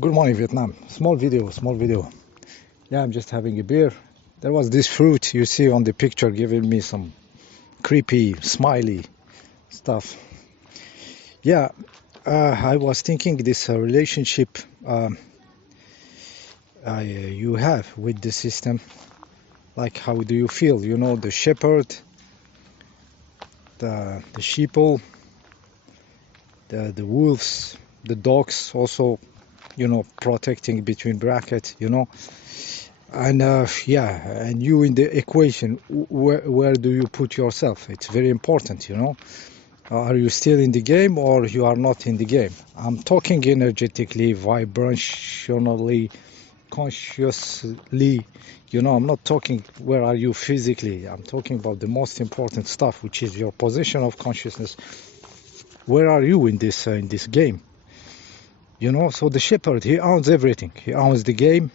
Good morning, Vietnam. Small video, small video. Yeah, I'm just having a beer. There was this fruit you see on the picture giving me some creepy, smiley stuff. Yeah, I was thinking this relationship you have with the system. Like, how do you feel? You know, the shepherd, the sheeple, the wolves, the dogs also, protecting between brackets, and yeah, and you in the equation, where do you put yourself? It's very important. Are you still in the game or you are not in the game? I'm talking energetically, vibrationally, consciously. I'm not talking where are you physically. I'm talking about the most important stuff, which is your position of consciousness. Where are you in this game? So the shepherd, he owns everything. He owns the game.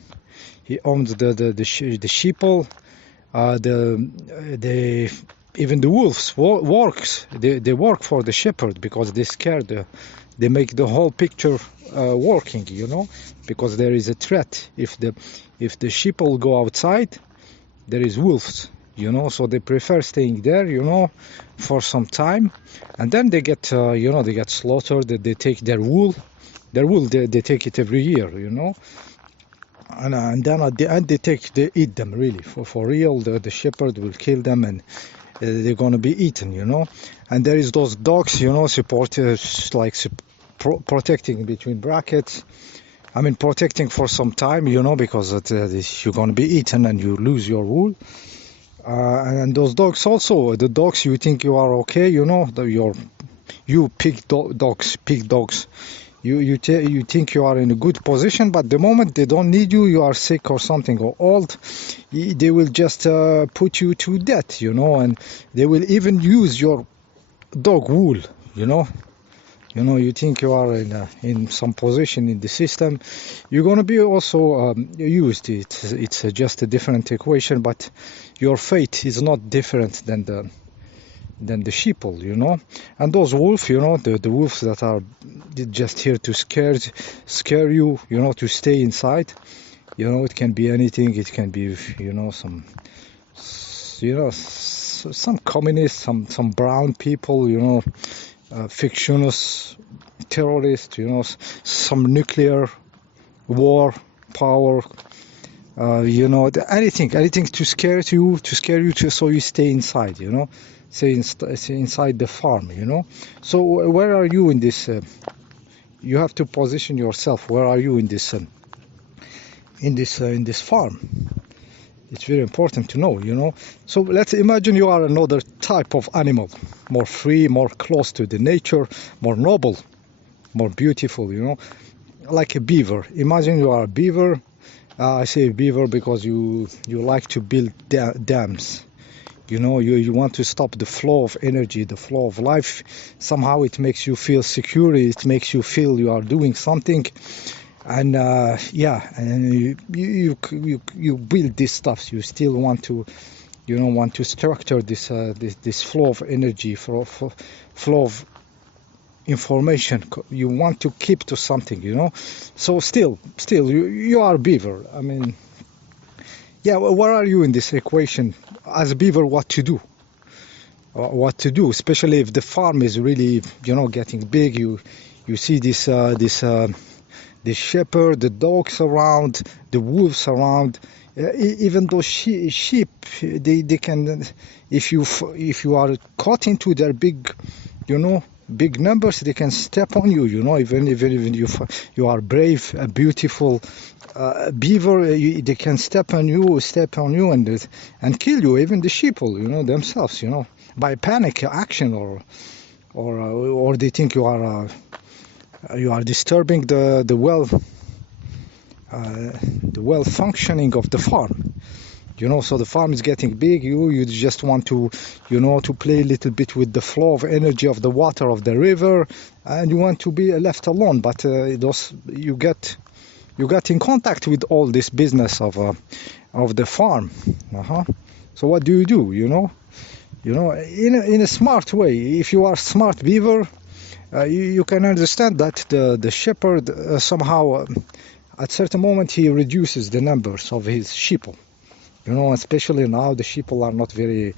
He owns the sheeple, the even the wolves works. They work for the shepherd because they scare they make the whole picture working. Because there is a threat. If the sheeple go outside, there is wolves. So they prefer staying there. For some time, and then they get they get slaughtered. They take their wool. They take it every year. And then at the end they eat them, really, for real. The shepherd will kill them, and they're gonna be eaten. And there is those dogs, protecting between brackets. I mean, protecting for some time, because you're gonna be eaten and you lose your wool. And those dogs also, the dogs, you think you are okay, you pig dogs. You think you are in a good position, but the moment they don't need you, you are sick or something or old, they will just put you to death, and they will even use your dog wool, you think you are in some position in the system, you're going to be also used. It's just a different equation, but your fate is not different than the sheeple, and those wolves, the wolves that are just here to scare you, to stay inside. It can be anything. It can be, some communists, some brown people, fictitious terrorists, some nuclear war power, anything to scare you, so you stay inside, stay inside the farm, So where are you in this? You have to position yourself. Where are you in this farm? It's very important to know, So let's imagine you are another type of animal, more free, more close to the nature, more noble, more beautiful, like a beaver. Imagine you are a beaver. I say beaver because you like to build dams. You want to stop the flow of energy, the flow of life. Somehow it makes you feel secure. It makes you feel you are doing something. And and you build this stuff. You still want to, want to structure this flow of energy, flow of information. You want to keep to something, So still you are a beaver. I mean, yeah, where are you in this equation? As a beaver, what to do? Especially if the farm is really, getting big. You see this shepherd, the dogs around, the wolves around. Even those sheep, they can, if you are caught into their big, big numbers, they can step on you. Even you are brave, a beautiful beaver, they can step on you and kill you. Even the sheeple, themselves, by panic action, or they think you are disturbing the well functioning of the farm. So the farm is getting big. You just want to, to play a little bit with the flow of energy of the water of the river, and you want to be left alone. But you get in contact with all this business of the farm. So what do? In a smart way. If you are smart beaver, You can understand that the shepherd somehow at certain moment he reduces the numbers of his sheep. You know, especially now the sheep are not very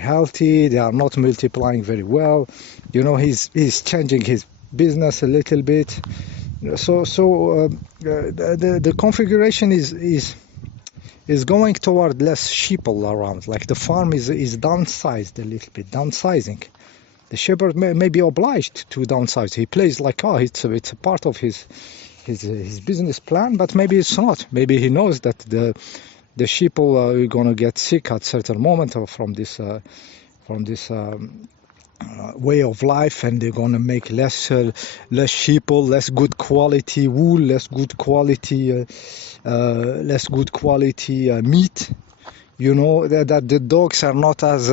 healthy. They are not multiplying very well. You know, he's changing his business a little bit. The configuration is going toward less sheep all around. Like the farm is downsized a little bit, downsizing. The shepherd may be obliged to downsize. He plays like, oh, it's a part of his business plan, but maybe it's not. Maybe he knows that the sheep are gonna get sick at certain moment from this way of life, and they're gonna make less sheep, less good quality wool, less good quality meat. You know that the dogs are not as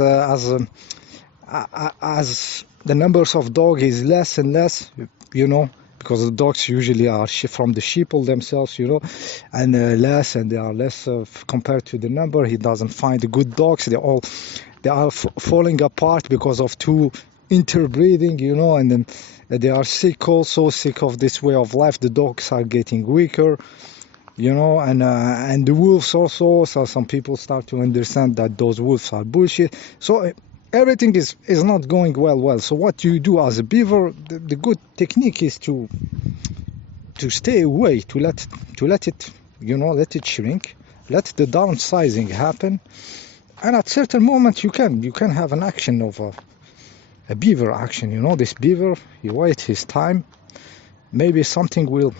the numbers of dog is less and less. You know, because the dogs usually are from the sheeple themselves, you know, and less, and they are less compared to the number. He doesn't find the good dogs. They are falling apart because of too interbreeding, you know, and then they are sick, also sick of this way of life. The dogs are getting weaker, you know, and the wolves also. So some people start to understand that those wolves are bullshit. So everything is not going well. So what you do as a beaver, the good technique is to stay away, to let it, you know, let it shrink, let the downsizing happen, and at certain moment you can have an action of a beaver action. You know, this beaver, he waits his time. Maybe something will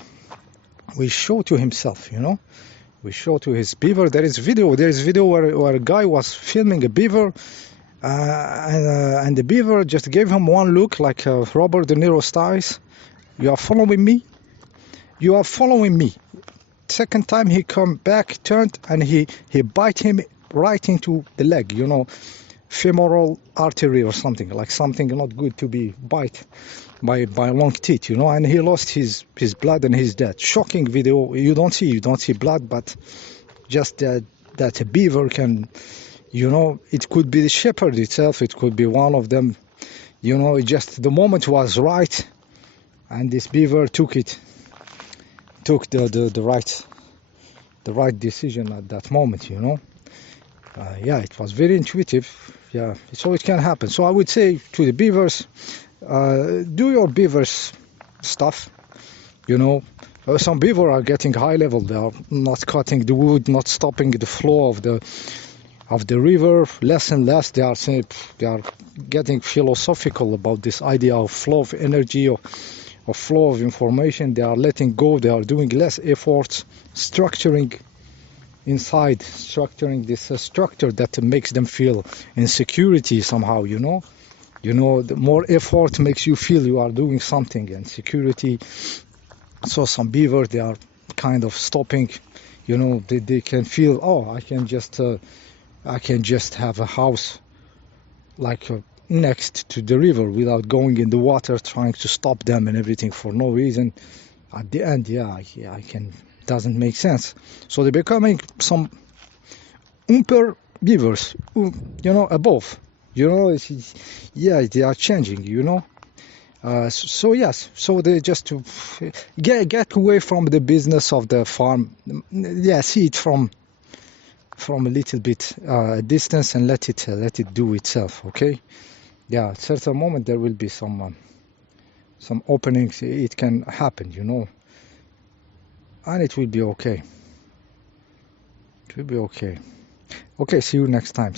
show to himself. You know, we show to his beaver. There is video where a guy was filming a beaver. And the beaver just gave him one look, like Robert De Niro styles. You are following me? You are following me. Second time he come back, turned, and he bite him right into the leg, you know, femoral artery or something, like something not good to be bite by long teeth, you know, and he lost his blood and he's dead. Shocking video. You don't see blood, but just that a beaver can, you know, it could be the shepherd itself, it could be one of them, you know, just the moment was right, and this beaver took the right decision at that moment, you know. Yeah, it was very intuitive. Yeah, so it can happen. So I would say to the beavers, do your beavers stuff, you know. Some beaver are getting high level. They are not cutting the wood, not stopping the flow of the river, less and less. They are getting philosophical about this idea of flow of energy, or flow of information. They are letting go. They are doing less efforts, structuring inside, structuring this structure that makes them feel insecurity somehow, you know. You know, the more effort makes you feel you are doing something, and security. So some beavers, they are kind of stopping, you know. They can feel, oh, I can just have a house like next to the river without going in the water, trying to stop them and everything for no reason. At the end, yeah, I can. Doesn't make sense. So they're becoming some umper beavers, you know, above. You know, yeah, they are changing. You know. So yes, so they just to get away from the business of the farm. Yeah, see it from a little bit distance, and let it do itself. Okay. Yeah, at certain moment there will be some openings. It can happen, you know, and it will be okay. It will be okay. Okay, see you next time.